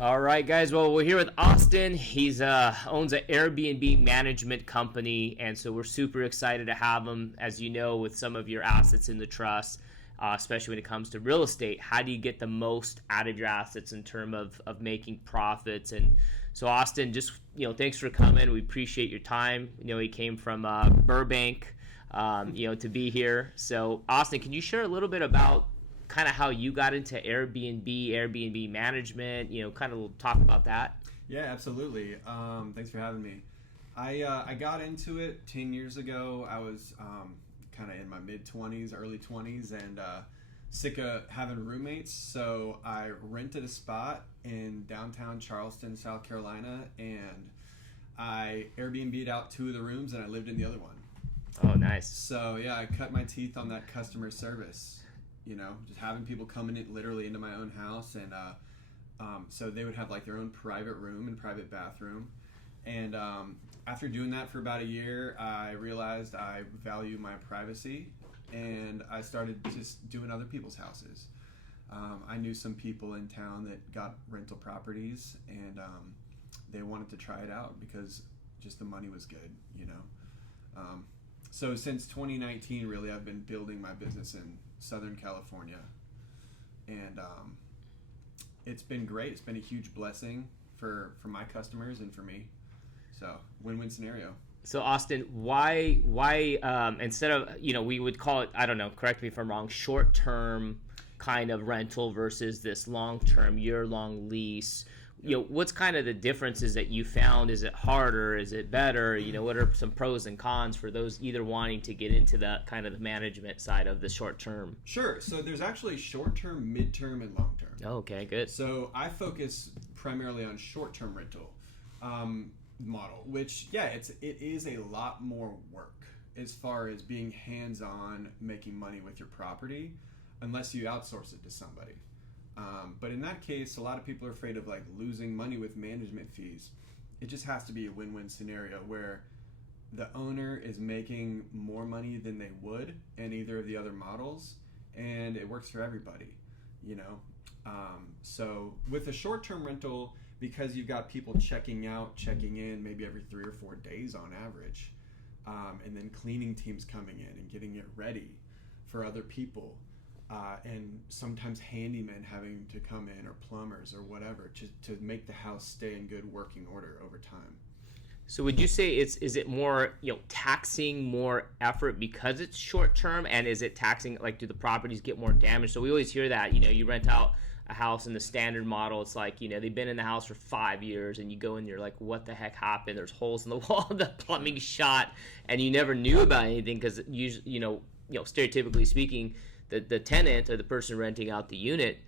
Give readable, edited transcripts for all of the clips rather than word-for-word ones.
All right, guys. Well, we're here with Austin. He's owns an Airbnb management company, and so we're super excited to have him. As you know, with some of your assets in the trust, especially when it comes to real estate, how do you get the most out of your assets in terms of making profits? And so, Austin, just thanks for coming. We appreciate your time. He came from Burbank, to be here. So, Austin, can you share a little bit about kind of how you got into Airbnb management, kind of talk about that? Yeah, absolutely. Thanks for having me. I got into it 10 years ago. I was kind of in my mid-20s, early 20s, and sick of having roommates. So I rented a spot in downtown Charleston, South Carolina, and I Airbnb'd out 2 of the rooms, and I lived in the other one. Oh, nice. So yeah, I cut my teeth on that customer service. Just having people coming in literally into my own house, and so they would have like their own private room and private bathroom. And after doing that for about a year, I realized I value my privacy, and I started just doing other people's houses. I knew some people in town that got rental properties, and they wanted to try it out because just the money was good, So since 2019, really, I've been building my business in Southern California, and it's been great. It's been a huge blessing for my customers and for me. So win-win scenario. So Austin, why instead of we would call it, I don't know, correct me if I'm wrong, short-term kind of rental versus this long-term year-long lease? What's kind of the differences that you found? Is it harder? Is it better? What are some pros and cons for those either wanting to get into the kind of the management side of the short term? Sure. So there's actually short term, mid term, and long term. Oh, okay, good. So I focus primarily on short term rental model, which it is a lot more work as far as being hands on, making money with your property, unless you outsource it to somebody. But in that case, a lot of people are afraid of like losing money with management fees. It just has to be a win-win scenario where the owner is making more money than they would in either of the other models, and it works for everybody, So with a short-term rental, because you've got people checking out, checking in maybe every 3 or 4 days on average, and then cleaning teams coming in and getting it ready for other people. And sometimes handymen having to come in, or plumbers or whatever, to make the house stay in good working order over time. So would you say is it more taxing, more effort because it's short term, and is it taxing, like, do the properties get more damaged? So we always hear that you rent out a house in the standard model, it's like they've been in the house for 5 years, and you go in, you're like, what the heck happened? There's holes in the wall, the plumbing's shot, and you never knew about anything because usually stereotypically speaking, the tenant or the person renting out the unit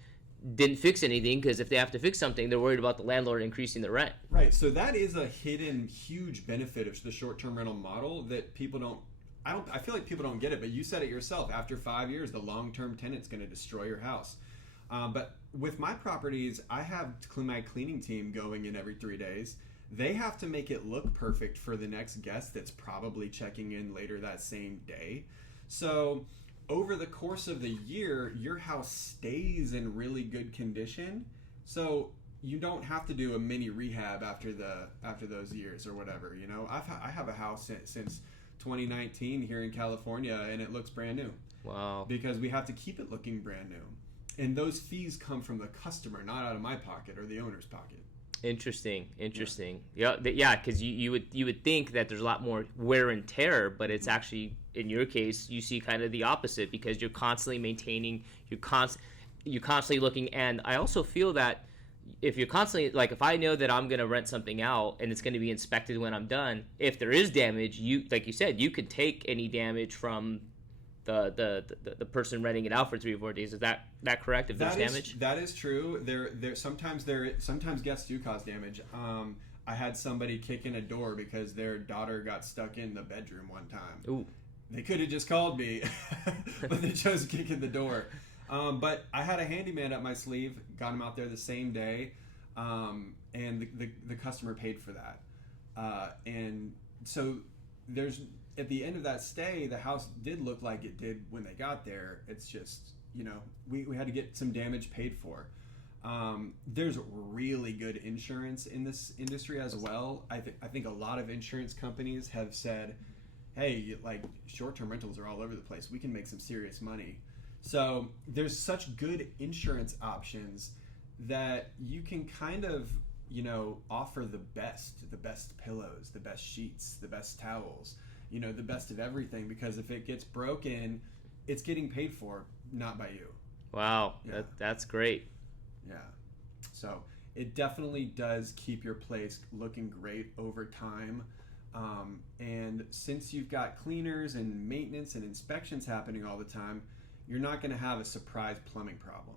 didn't fix anything, because if they have to fix something, they're worried about the landlord increasing the rent. Right. So that is a hidden huge benefit of the short-term rental model that people don't. I feel like people don't get it, but you said it yourself. After 5 years, the long-term tenant's going to destroy your house. But with my properties, I have my cleaning team going in every 3 days. They have to make it look perfect for the next guest that's probably checking in later that same day. So over the course of the year, your house stays in really good condition, so you don't have to do a mini rehab after those years or whatever. I have a house since 2019 here in California, and it looks brand new. Wow! Because we have to keep it looking brand new, and those fees come from the customer, not out of my pocket or the owner's pocket. Interesting. Yeah, because you would think that there's a lot more wear and tear, but it's actually, in your case, you see kind of the opposite, because you're constantly maintaining, you're constantly looking. And I also feel that if you're constantly, like, if I know that I'm going to rent something out and it's going to be inspected when I'm done, if there is damage, like you said, you could take any damage from the person renting it out for 3 or 4 days. Is that correct? If there's damage, that is true. Sometimes guests do cause damage. I had somebody kick in a door because their daughter got stuck in the bedroom one time. Ooh. They could have just called me, but they chose to kick in the door. But I had a handyman up my sleeve, got him out there the same day, and the customer paid for that. And so at the end of that stay, the house did look like it did when they got there. It's just, we had to get some damage paid for. There's really good insurance in this industry as well. I think a lot of insurance companies have said, hey, like short-term rentals are all over the place. We can make some serious money. So there's such good insurance options that you can kind of, offer the best pillows, the best sheets, the best towels, the best of everything, because if it gets broken, it's getting paid for, not by you. Wow, Yeah. that's great. Yeah. So it definitely does keep your place looking great over time. And since you've got cleaners and maintenance and inspections happening all the time, you're not going to have a surprise plumbing problem,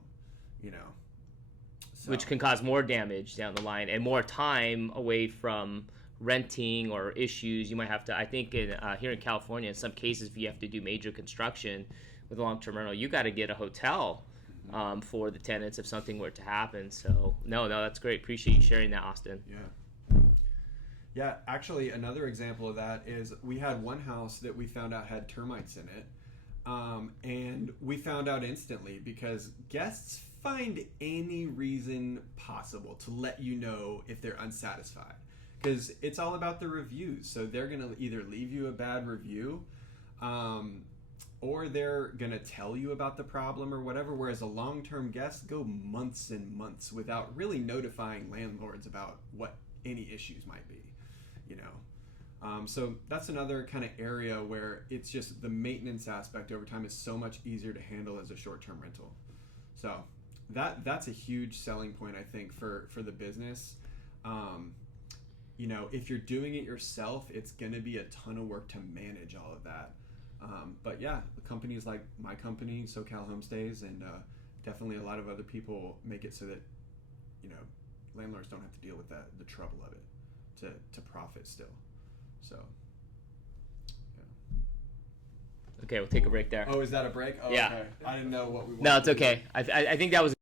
So, Which can cause more damage down the line and more time away from renting or issues. You might have to, I think here in California, in some cases, if you have to do major construction with a long-term rental, you got to get a hotel for the tenants if something were to happen. So no, that's great. Appreciate you sharing that, Austin. Yeah, actually, another example of that is we had one house that we found out had termites in it. And we found out instantly because guests find any reason possible to let you know if they're unsatisfied, because it's all about the reviews. So they're going to either leave you a bad review, or they're going to tell you about the problem or whatever, whereas a long-term guest go months and months without really notifying landlords about what any issues might be, So that's another kind of area where it's just the maintenance aspect over time is so much easier to handle as a short-term rental. So that's a huge selling point, I think, for the business. If you're doing it yourself, it's going to be a ton of work to manage all of that. But yeah, companies like my company, SoCal Homestays, and definitely a lot of other people make it so that, landlords don't have to deal with the trouble of it to profit still. So, Okay, we'll take a break there. Oh, is that a break? Oh, Yeah. Okay. I didn't know what we wanted No, it's to do. okay. I think that was